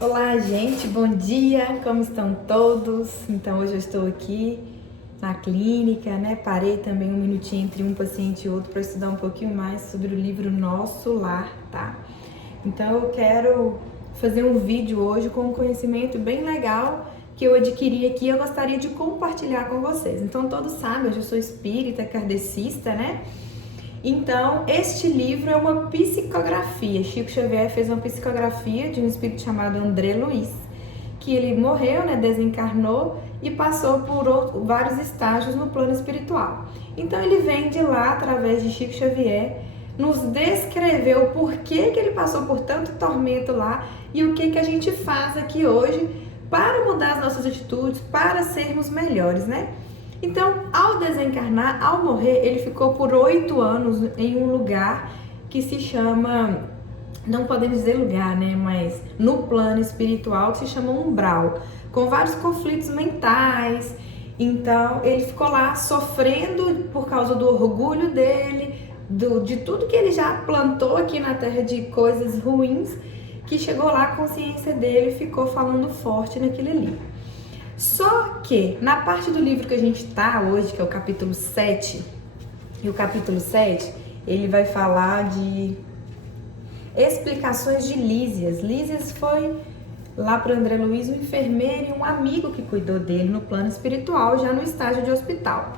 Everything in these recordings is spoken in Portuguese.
Olá, gente, bom dia, como estão todos? Então, hoje eu estou aqui na clínica, né? Parei também um minutinho entre um paciente e outro para estudar um pouquinho mais sobre o livro Nosso Lar, tá? Então, eu quero fazer um vídeo hoje com um conhecimento bem legal que eu adquiri aqui e eu gostaria de compartilhar com vocês. Então, todos sabem, eu sou espírita, kardecista, né? Então, este livro é uma psicografia. Chico Xavier fez uma psicografia de um espírito chamado André Luiz, que ele morreu, né, desencarnou e passou por vários estágios no plano espiritual. Então, ele vem de lá, através de Chico Xavier, nos descrever o porquê que ele passou por tanto tormento lá e o que a gente faz aqui hoje para mudar as nossas atitudes, para sermos melhores, né? Então, ao desencarnar, ao morrer, ele ficou por 8 anos em um lugar que se chama, não podemos dizer lugar, né, mas no plano espiritual, que se chama umbral, com vários conflitos mentais. Então, ele ficou lá sofrendo por causa do orgulho dele, de tudo que ele já plantou aqui na Terra de coisas ruins, que chegou lá, a consciência dele ficou falando forte naquele ali. Só que, na parte do livro que a gente está hoje, que é o capítulo 7, e o capítulo 7, ele vai falar de explicações de Lísias. Lísias foi lá para André Luiz, um enfermeiro e um amigo que cuidou dele no plano espiritual, já no estágio de hospital.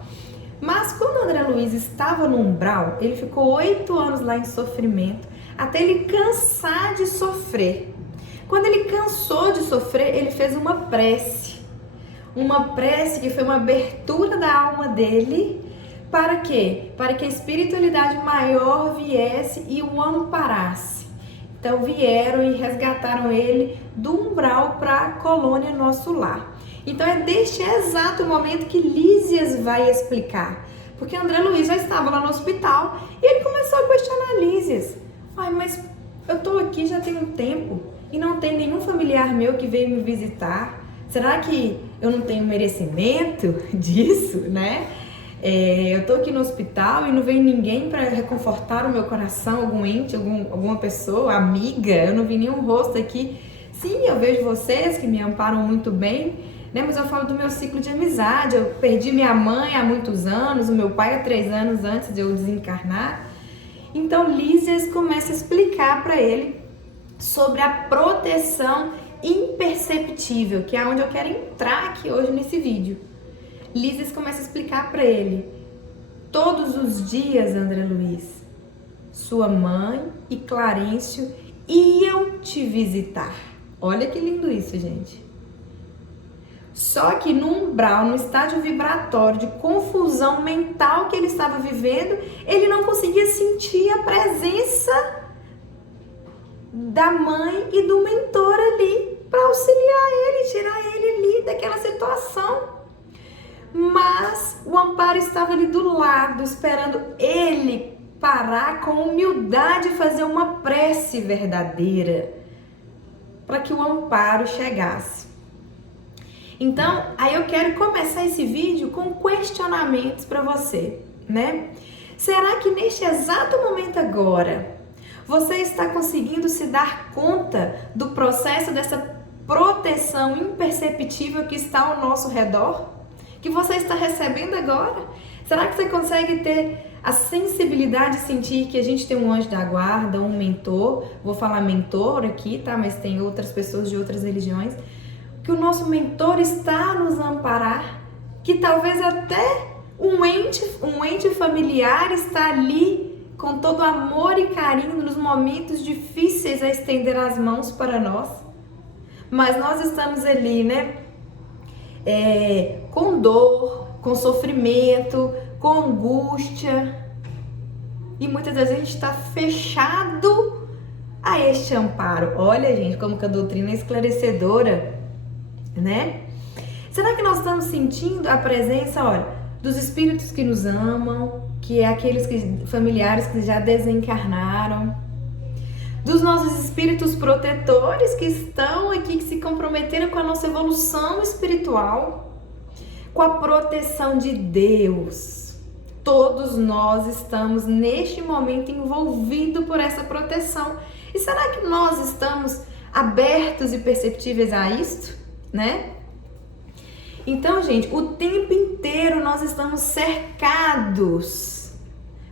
Mas quando André Luiz estava no umbral, ele ficou 8 anos lá em sofrimento, até ele cansar de sofrer. Quando ele cansou de sofrer, ele fez uma prece que foi uma abertura da alma dele. Para quê? Para que a espiritualidade maior viesse e o amparasse. Então vieram e resgataram ele do umbral para a colônia Nosso Lar. Então é deste exato momento que Lísias vai explicar. Porque André Luiz já estava lá no hospital e ele começou a questionar Lísias. Mas eu estou aqui já tem um tempo e não tem nenhum familiar meu que veio me visitar. Será que eu não tenho merecimento disso, né? Eu tô aqui no hospital e não vem ninguém para reconfortar o meu coração, algum ente, alguma pessoa, amiga, eu não vi nenhum rosto aqui. Sim, eu vejo vocês que me amparam muito bem, né? Mas eu falo do meu ciclo de amizade. Eu perdi minha mãe há muitos anos, o meu pai há 3 anos antes de eu desencarnar. Então Lísias começa a explicar para ele sobre a proteção imperceptível, que é onde eu quero entrar aqui hoje nesse vídeo. Lísias começa a explicar para ele: todos os dias, André Luiz, sua mãe e Clarencio iam te visitar. Olha que lindo isso, gente. Só que no umbral, no estágio vibratório de confusão mental que ele estava vivendo, ele não conseguia sentir a presença da mãe e do mentor ali para auxiliar ele, tirar ele ali daquela situação. Mas o amparo estava ali do lado, esperando ele parar com humildade e fazer uma prece verdadeira para que o amparo chegasse. Então, aí eu quero começar esse vídeo com questionamentos para você, né? Será que neste exato momento agora você está conseguindo se dar conta do processo dessa proteção imperceptível que está ao nosso redor? Que você está recebendo agora? Será que você consegue ter a sensibilidade de sentir que a gente tem um anjo da guarda, um mentor? Vou falar mentor aqui, tá? Mas tem outras pessoas de outras religiões. Que o nosso mentor está a nos amparar. Que talvez até um ente familiar está ali com todo amor e carinho nos momentos difíceis a estender as mãos para nós. Mas nós estamos ali, né? Com dor, com sofrimento, com angústia. E muitas vezes a gente está fechado a este amparo. Olha, gente, como que a doutrina é esclarecedora, né? Será que nós estamos sentindo a presença, olha, dos espíritos que nos amam, que é aqueles familiares que já desencarnaram, dos nossos espíritos protetores que estão aqui, que se comprometeram com a nossa evolução espiritual, com a proteção de Deus. Todos nós estamos neste momento envolvidos por essa proteção. E será que nós estamos abertos e perceptíveis a isto, né? Então, gente, o tempo inteiro nós estamos cercados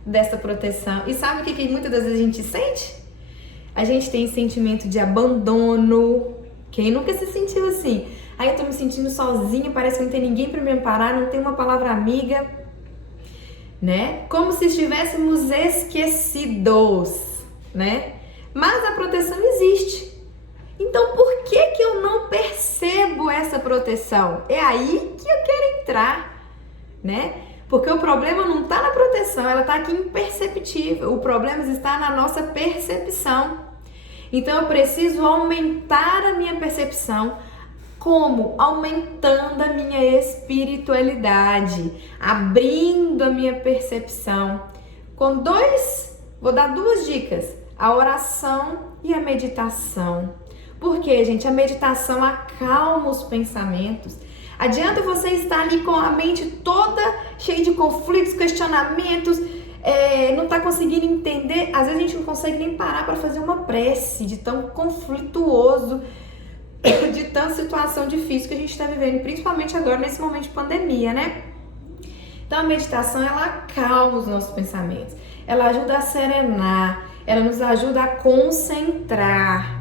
dessa proteção. E sabe o que muitas das vezes a gente sente? A gente tem sentimento de abandono. Quem nunca se sentiu assim? Aí eu tô me sentindo sozinha, parece que não tem ninguém para me amparar, não tem uma palavra amiga, né? Como se estivéssemos esquecidos, né? Mas a proteção existe. Então, por que eu não percebo essa proteção? É aí que eu quero entrar, né? Porque o problema não está na proteção, ela está aqui imperceptível. O problema está na nossa percepção. Então, eu preciso aumentar a minha percepção. Como? Aumentando a minha espiritualidade, abrindo a minha percepção. Vou dar 2 dicas: a oração e a meditação. Porque, gente, a meditação acalma os pensamentos. Adianta você estar ali com a mente toda cheia de conflitos, questionamentos, não está conseguindo entender. Às vezes a gente não consegue nem parar para fazer uma prece de tão conflituoso, de tanta situação difícil que a gente está vivendo, principalmente agora nesse momento de pandemia, né? Então a meditação, ela acalma os nossos pensamentos, ela ajuda a serenar, ela nos ajuda a concentrar.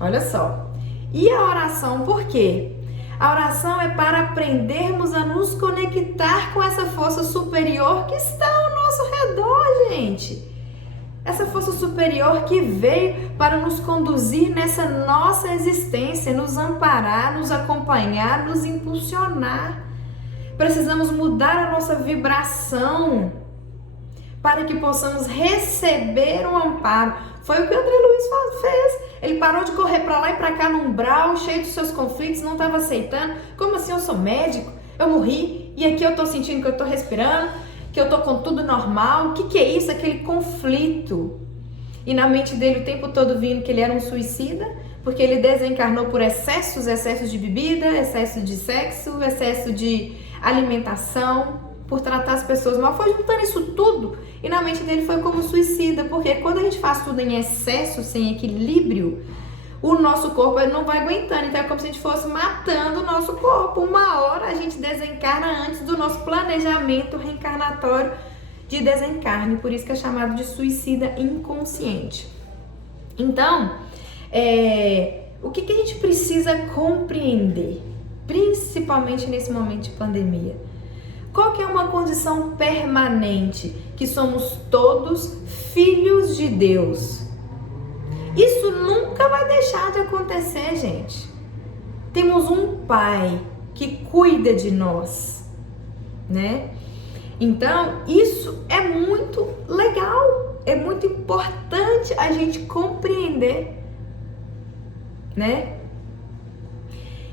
Olha só. E a oração, por quê? A oração é para aprendermos a nos conectar com essa força superior que está ao nosso redor, gente. Essa força superior que veio para nos conduzir nessa nossa existência, nos amparar, nos acompanhar, nos impulsionar. Precisamos mudar a nossa vibração para que possamos receber um amparo. Foi o que o André Luiz fez. Ele parou de correr para lá e para cá no umbral, cheio dos seus conflitos, não estava aceitando. Como assim? Eu sou médico, eu morri e aqui eu estou sentindo que eu estou respirando, que eu estou com tudo normal. O que é isso? Aquele conflito. E na mente dele o tempo todo vindo que ele era um suicida, porque ele desencarnou por excessos de bebida, excesso de sexo, excesso de alimentação, por tratar as pessoas mal. Foi juntando isso tudo e na mente dele foi como suicida, porque quando a gente faz tudo em excesso, sem equilíbrio, o nosso corpo ele não vai aguentando. Então é como se a gente fosse matando o nosso corpo. Uma hora a gente desencarna antes do nosso planejamento reencarnatório de desencarne, por isso que é chamado de suicida inconsciente. Então, o que a gente precisa compreender, principalmente nesse momento de pandemia? Qual que é uma condição permanente? Que somos todos filhos de Deus. Isso nunca vai deixar de acontecer, gente. Temos um Pai que cuida de nós, né? Então, isso é muito legal, é muito importante a gente compreender, né?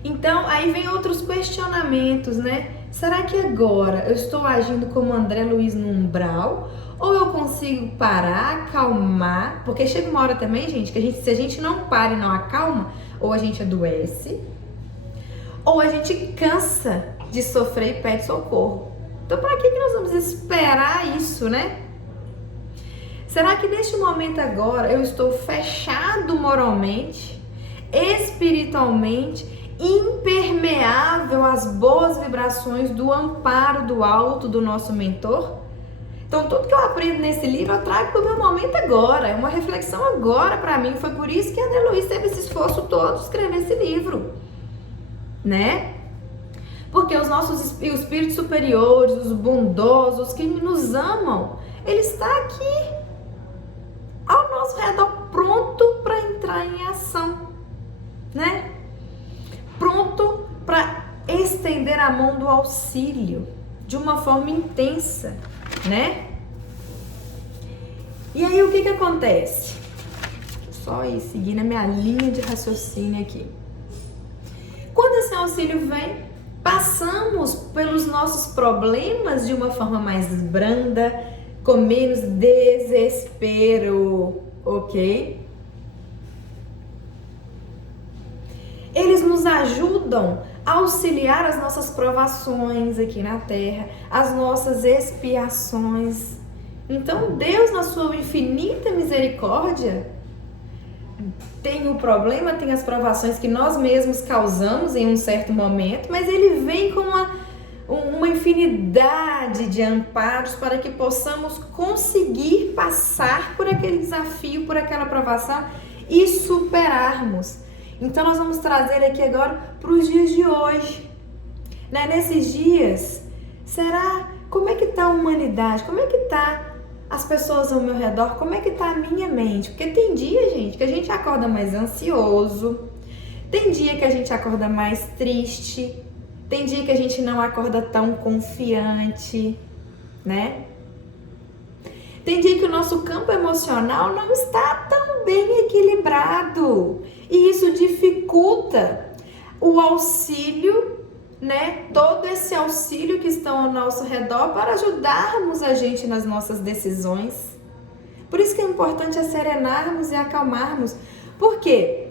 Então, aí vem outros questionamentos, né? Será que agora eu estou agindo como André Luiz no umbral? Ou eu consigo parar, acalmar? Porque chega uma hora também, gente, que se a gente não para e não acalma, ou a gente adoece, ou a gente cansa de sofrer e pede socorro. Então, para que nós vamos esperar isso, né? Será que neste momento agora eu estou fechado moralmente, espiritualmente, impermeável às boas vibrações do amparo do alto do nosso mentor? Então, tudo que eu aprendo nesse livro eu trago para o meu momento agora, é uma reflexão agora para mim. Foi por isso que André Luiz teve esse esforço todo de escrever esse livro, né? Porque os nossos espíritos superiores, os bondosos, que nos amam, ele está aqui ao nosso redor, pronto para entrar em ação, né? Pronto para estender a mão do auxílio de uma forma intensa, né? E aí o que acontece? Só ir seguindo a minha linha de raciocínio aqui. Quando esse auxílio vem, passamos pelos nossos problemas de uma forma mais branda, com menos desespero, ok? Eles nos ajudam a auxiliar as nossas provações aqui na Terra, as nossas expiações. Então, Deus, na sua infinita misericórdia, tem o problema, tem as provações que nós mesmos causamos em um certo momento, mas ele vem com uma infinidade de amparos para que possamos conseguir passar por aquele desafio, por aquela provação e superarmos. Então nós vamos trazer aqui agora para os dias de hoje, né? Nesses dias, como é que está a humanidade? Como é que está as pessoas ao meu redor? Como é que está a minha mente? Porque tem dia, gente, que a gente acorda mais ansioso, tem dia que a gente acorda mais triste, tem dia que a gente não acorda tão confiante, né? Tem dia que o nosso campo emocional não está tão bem equilibrado e isso dificulta o auxílio, né? Todo esse auxílio que estão ao nosso redor para ajudarmos a gente nas nossas decisões. Por isso que é importante serenarmos e acalmarmos. Por quê?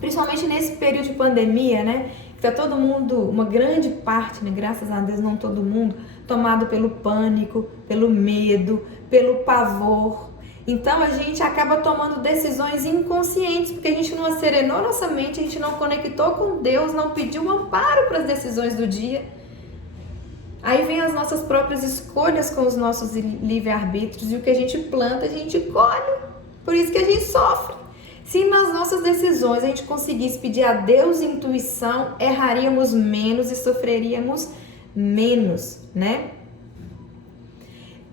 Principalmente nesse período de pandemia, né? Que tá todo mundo, uma grande parte, né? Graças a Deus não todo mundo, tomado pelo pânico, pelo medo, pelo pavor. Então a gente acaba tomando decisões inconscientes, porque a gente não serenou nossa mente, a gente não conectou com Deus, não pediu amparo para as decisões do dia. Aí vem as nossas próprias escolhas com os nossos livre-arbítrios e o que a gente planta, a gente colhe. Por isso que a gente sofre. Se nas nossas decisões a gente conseguisse pedir a Deus intuição, erraríamos menos e sofreríamos menos, né?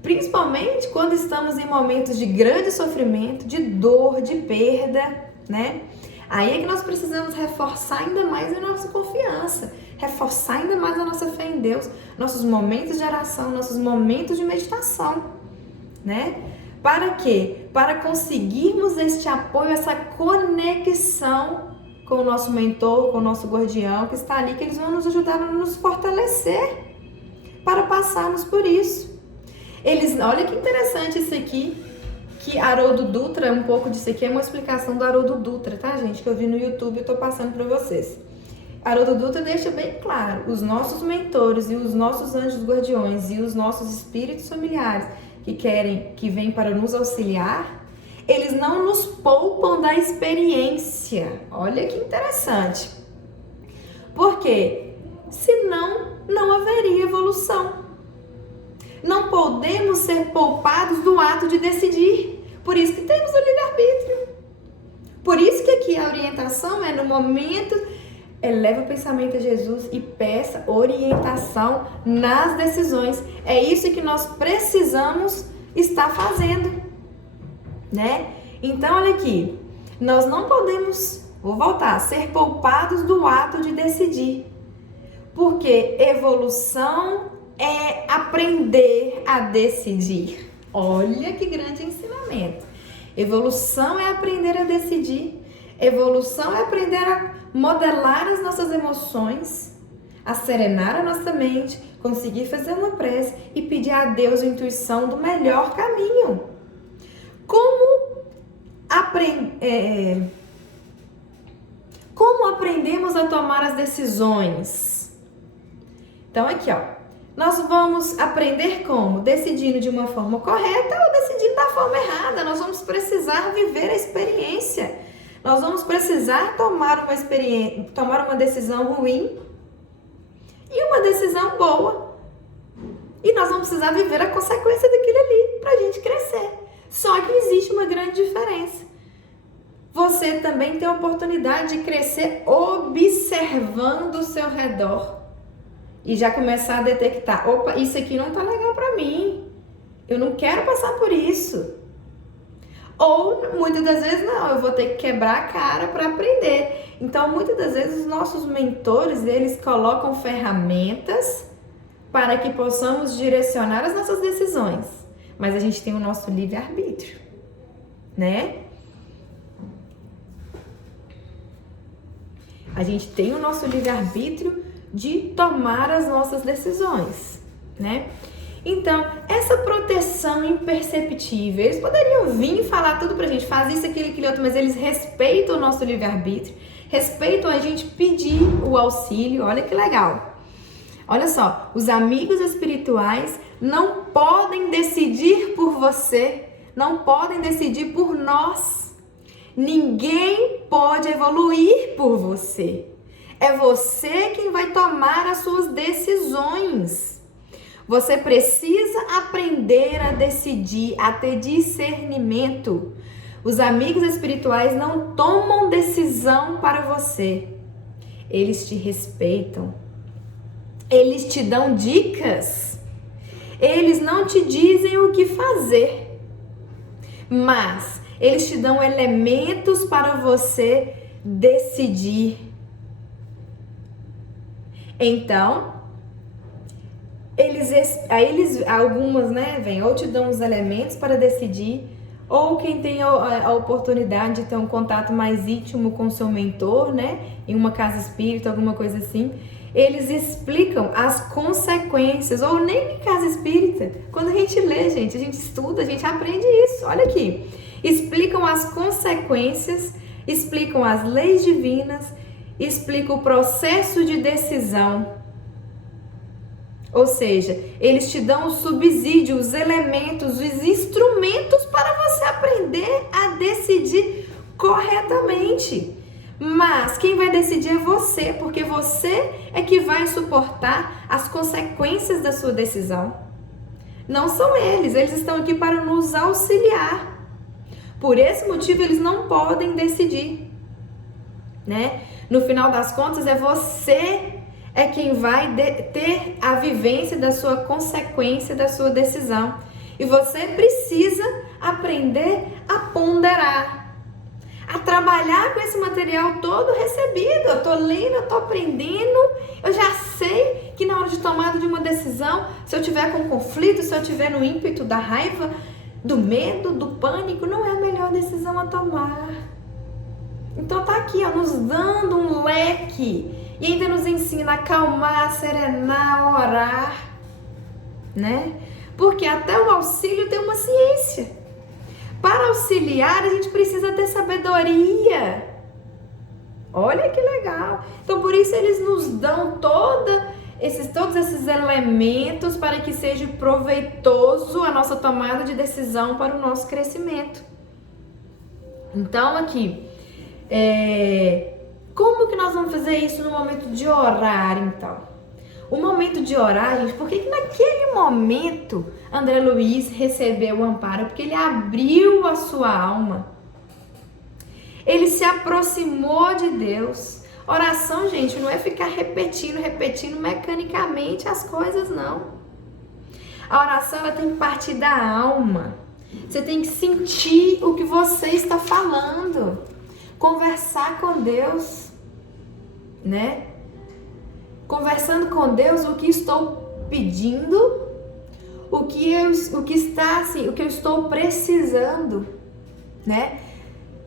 Principalmente quando estamos em momentos de grande sofrimento, de dor, de perda, né? Aí é que nós precisamos reforçar ainda mais a nossa confiança, reforçar ainda mais a nossa fé em Deus, nossos momentos de oração, nossos momentos de meditação, né? Para quê? Para conseguirmos este apoio, essa conexão com o nosso mentor, com o nosso guardião que está ali, que eles vão nos ajudar a nos fortalecer para passarmos por isso. Olha que interessante isso aqui, que Haroldo Dutra, um pouco disso aqui é uma explicação do Haroldo Dutra, tá, gente? Que eu vi no YouTube e eu tô passando para vocês. Haroldo Dutra deixa bem claro, os nossos mentores e os nossos anjos guardiões e os nossos espíritos familiares que vêm para nos auxiliar, eles não nos poupam da experiência. Olha que interessante. Por quê? Senão não haveria evolução. Não podemos ser poupados do ato de decidir. Por isso que temos o livre-arbítrio. Por isso que aqui a orientação é no momento, eleva o pensamento a Jesus e peça orientação nas decisões. É isso que nós precisamos estar fazendo, né? Então, olha aqui, nós não podemos, vou voltar, ser poupados do ato de decidir. Porque evolução é aprender a decidir. Olha que grande ensinamento. Evolução é aprender a decidir. Evolução é aprender a modelar as nossas emoções, a serenar a nossa mente, conseguir fazer uma prece e pedir a Deus a intuição do melhor caminho. Como aprendemos a tomar as decisões? Então aqui, ó, nós vamos aprender como? Decidindo de uma forma correta ou decidindo da forma errada. Nós vamos precisar viver a experiência. Nós vamos precisar tomar uma decisão ruim e uma decisão boa. E nós vamos precisar viver a consequência daquilo ali para a gente crescer. Só que existe uma grande diferença. Você também tem a oportunidade de crescer observando o seu redor. E já começar a detectar, opa, isso aqui não tá legal para mim. Eu não quero passar por isso. Ou, muitas das vezes, não, eu vou ter que quebrar a cara para aprender. Então, muitas das vezes, os nossos mentores, eles colocam ferramentas para que possamos direcionar as nossas decisões. Mas a gente tem o nosso livre-arbítrio, né? A gente tem o nosso livre-arbítrio de tomar as nossas decisões, né? Então, essa proteção imperceptível, eles poderiam vir e falar tudo pra gente, faz isso, aquilo outro, mas eles respeitam o nosso livre-arbítrio, respeitam a gente pedir o auxílio, olha que legal. Olha só, os amigos espirituais não podem decidir por você, não podem decidir por nós. Ninguém pode evoluir por você. É você quem vai tomar as suas decisões. Você precisa aprender a decidir, a ter discernimento. Os amigos espirituais não tomam decisão para você. Eles te respeitam. Eles te dão dicas. Eles não te dizem o que fazer. Mas eles te dão elementos para você decidir. Então, algumas, vem ou te dão os elementos para decidir, ou quem tem a oportunidade de ter um contato mais íntimo com o seu mentor, em uma casa espírita, alguma coisa assim, eles explicam as consequências, ou nem em casa espírita. Quando a gente lê, gente, a gente estuda, a gente aprende isso. Olha aqui, explicam as consequências, explicam as leis divinas, explicam o processo de decisão. Ou seja, eles te dão o subsídio, os elementos, os instrumentos para você aprender a decidir corretamente. Mas quem vai decidir é você, porque você é que vai suportar as consequências da sua decisão. Não são eles estão aqui para nos auxiliar. Por esse motivo, eles não podem decidir, No final das contas, é você quem vai ter a vivência da sua consequência, da sua decisão. E você precisa aprender a ponderar, a trabalhar com esse material todo recebido. Eu tô lendo, eu tô aprendendo, eu já sei que na hora de tomada de uma decisão, se eu tiver com conflito, se eu tiver no ímpeto da raiva, do medo, do pânico, não é a melhor decisão a tomar. Então tá aqui, nos dando um leque e ainda nos ensina a acalmar, a serenar, a orar, Porque até o auxílio tem uma ciência. Para auxiliar, a gente precisa ter sabedoria. Olha que legal. Então, por isso, eles nos dão todos esses elementos para que seja proveitoso a nossa tomada de decisão para o nosso crescimento. Então, aqui, como que nós vamos fazer isso no momento de orar, então? O momento de orar, gente, por que naquele momento André Luiz recebeu o amparo? Porque ele abriu a sua alma. Ele se aproximou de Deus. Oração, gente, não é ficar repetindo mecanicamente as coisas, não. A oração, ela tem que partir da alma. Você tem que sentir o que você está falando. Conversar com Deus, Conversando com Deus, o que estou pedindo, o que eu estou precisando,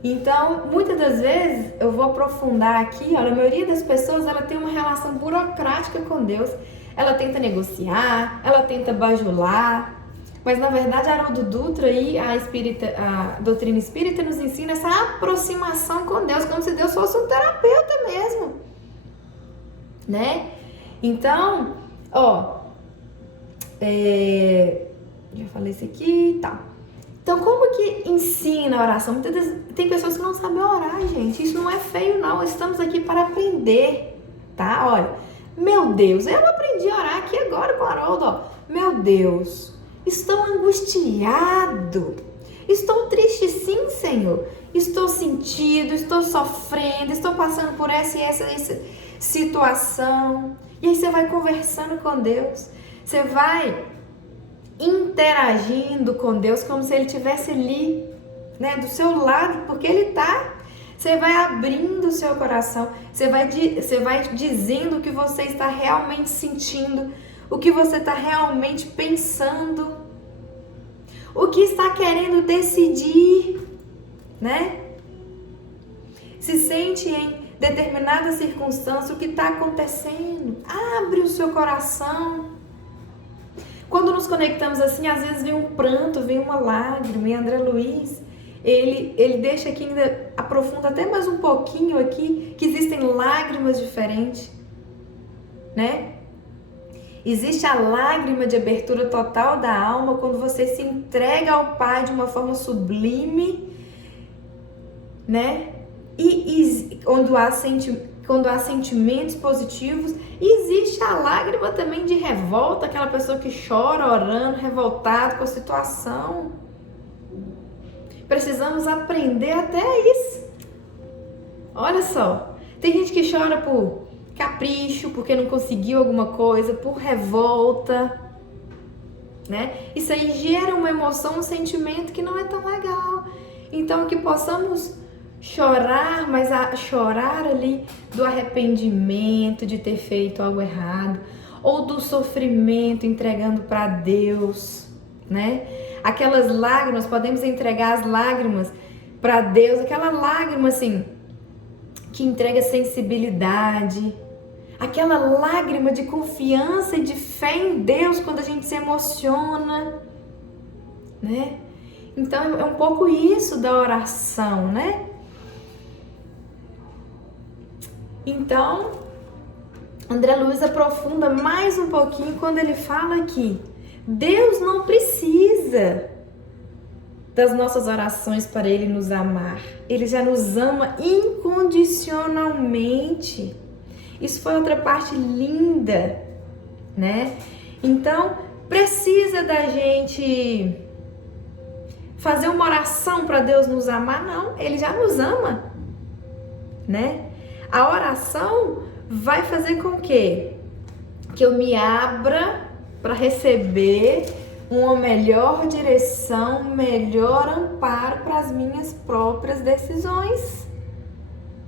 Então, muitas das vezes, eu vou aprofundar aqui, a maioria das pessoas, ela tem uma relação burocrática com Deus. Ela tenta negociar, ela tenta bajular, mas na verdade a Haroldo Dutra e a doutrina espírita nos ensina essa aproximação com Deus, como se Deus fosse um terapeuta mesmo. Então, já falei isso aqui e tal. Então, como que ensina a oração? Muitas vezes tem pessoas que não sabem orar, gente. Isso não é feio, não. Estamos aqui para aprender, tá? Olha, meu Deus, eu aprendi a orar aqui agora com o Haroldo, Meu Deus, estou angustiado. Estou triste sim, Senhor. Estou sentido, estou sofrendo, estou passando por essa situação. E aí você vai conversando com Deus, você vai interagindo com Deus como se Ele estivesse ali, do seu lado, porque Ele está. Você vai abrindo o seu coração, você vai dizendo o que você está realmente sentindo, o que você está realmente pensando, o que está querendo decidir, Se sente em determinada circunstância, o que está acontecendo. Abre o seu coração. Quando nos conectamos assim, às vezes vem um pranto, vem uma lágrima. E André Luiz, ele deixa aqui, ainda aprofunda até mais um pouquinho aqui, que existem lágrimas diferentes, Existe a lágrima de abertura total da alma, quando você se entrega ao Pai de uma forma sublime, né? E quando há sentimentos positivos, existe a lágrima também de revolta, aquela pessoa que chora orando, revoltado com a situação. Precisamos aprender até isso. Olha só, tem gente que chora por capricho, porque não conseguiu alguma coisa, por revolta, né? Isso aí gera uma emoção, um sentimento que não é tão legal. Então, que possamos chorar, mas chorar ali do arrependimento de ter feito algo errado, ou do sofrimento entregando para Deus, né? Aquelas lágrimas, podemos entregar as lágrimas para Deus, aquela lágrima assim, que entrega sensibilidade, aquela lágrima de confiança e de fé em Deus quando a gente se emociona, né? Então é um pouco isso da oração, né? Então, André Luiz aprofunda mais um pouquinho quando ele fala que Deus não precisa das nossas orações para Ele nos amar. Ele já nos ama incondicionalmente. Isso foi outra parte linda, né? Então, precisa da gente fazer uma oração para Deus nos amar? Não, Ele já nos ama, né? A oração vai fazer com que eu me abra para receber uma melhor direção, um melhor amparo para as minhas próprias decisões,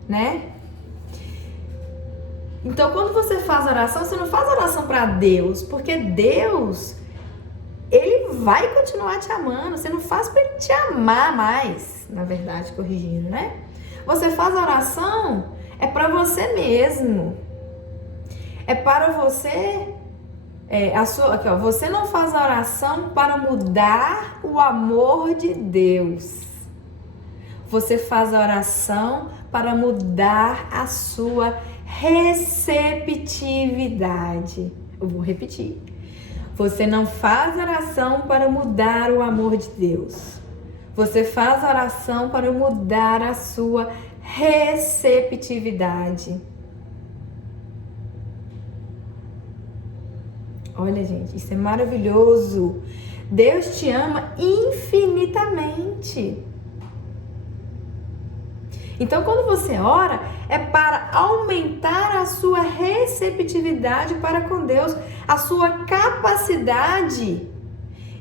né? Então, quando você faz oração, você não faz oração para Deus, porque Deus, Ele vai continuar te amando. Você não faz para Ele te amar mais, na verdade, corrigindo, né? Você faz oração é para você mesmo. É para você... aqui, ó, você não faz a oração para mudar o amor de Deus. Você faz a oração para mudar a sua receptividade. Eu vou repetir. Você não faz oração para mudar o amor de Deus. Você faz a oração para mudar a sua receptividade. Olha, gente, isso é maravilhoso. Deus te ama infinitamente. Então, quando você ora, é para aumentar a sua receptividade para com Deus, a sua capacidade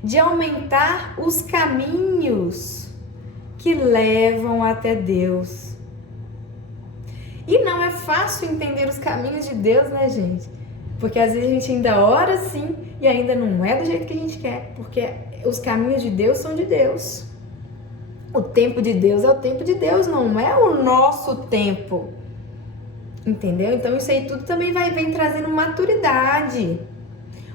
de aumentar os caminhos que levam até Deus. E não é fácil entender os caminhos de Deus, né, gente? Porque às vezes a gente ainda ora sim e ainda não é do jeito que a gente quer, porque os caminhos de Deus são de Deus. O tempo de Deus é o tempo de Deus, não é o nosso tempo. Entendeu? Então isso aí tudo também vem trazendo maturidade.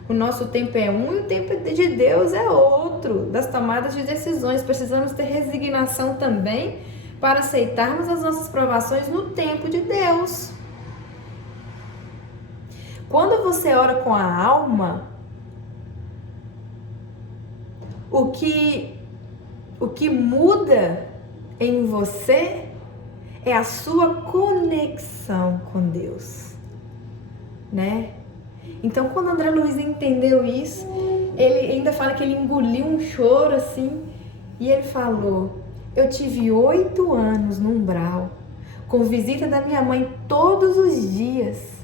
O nosso tempo é um e o tempo de Deus é outro. Das tomadas de decisões, precisamos ter resignação também para aceitarmos as nossas provações no tempo de Deus. Quando você ora com a alma, o que muda em você é a sua conexão com Deus, né? Então, quando André Luiz entendeu isso, ele ainda fala que ele engoliu um choro assim, e ele falou: eu tive 8 anos no umbral, com visita da minha mãe todos os dias.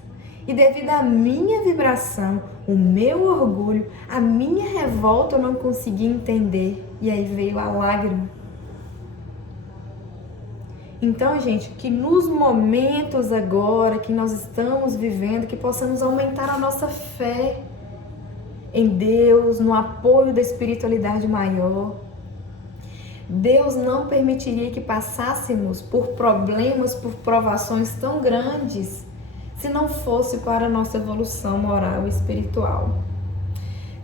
E devido à minha vibração, o meu orgulho, a minha revolta, eu não conseguia entender. E aí veio a lágrima. Então, gente, que nos momentos agora que nós estamos vivendo, que possamos aumentar a nossa fé em Deus, no apoio da espiritualidade maior. Deus não permitiria que passássemos por problemas, por provações tão grandes, se não fosse para a nossa evolução moral e espiritual.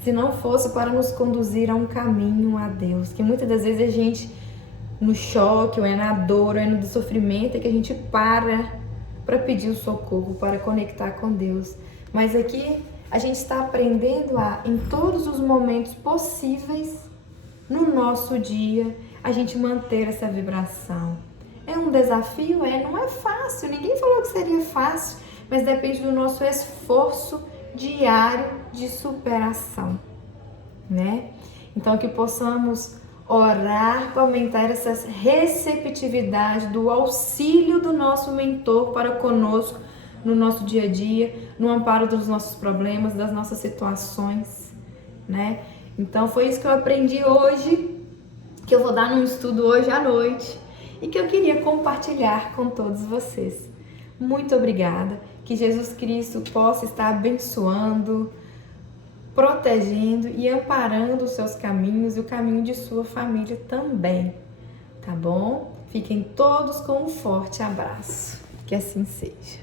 Se não fosse para nos conduzir a um caminho a Deus. Que muitas das vezes a gente, no choque, ou é na dor, ou é no sofrimento, é que a gente para pedir o socorro, para conectar com Deus. Mas aqui a gente está aprendendo em todos os momentos possíveis, no nosso dia, a gente manter essa vibração. É um desafio? Não é fácil. Ninguém falou que seria fácil, mas depende do nosso esforço diário de superação, né? Então, que possamos orar para aumentar essa receptividade do auxílio do nosso mentor para conosco no nosso dia a dia, no amparo dos nossos problemas, das nossas situações, né? Então, foi isso que eu aprendi hoje, que eu vou dar num estudo hoje à noite e que eu queria compartilhar com todos vocês. Muito obrigada, que Jesus Cristo possa estar abençoando, protegendo e amparando os seus caminhos e o caminho de sua família também, tá bom? Fiquem todos com um forte abraço. Que assim seja.